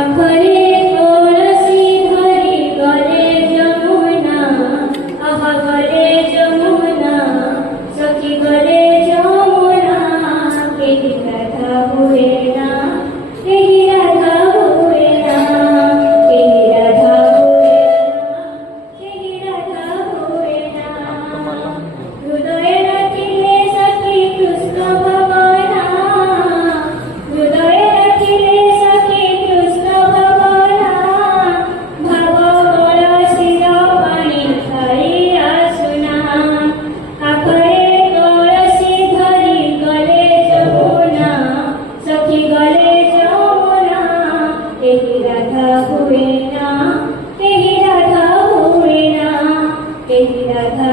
আখরে কলসি ধরি গলে যমুনা, আহা গলে যমুনা, সখী গলে যমুনা, কেহি রাধা হুয়ে না, কেহি রাধা হুয়ে না, কেহি রাধা হুয়ে না, কেহি রাধা হুয়ে না। হৃদয়ে রাখিলে সখী কৃষ্ণ ভগবানা, হৃদয়ে রাখিলে সখী কৃষ্ণ ভগবানা, ভাব কলসির পানি খাইয়া সুনা। আখরে কলসি ধরি গলে যমুনা, সখী গলে যমুনা, কেহি রাধা হুয়ে না, কেহি রাধা হুয়ে না, কেহি রাধা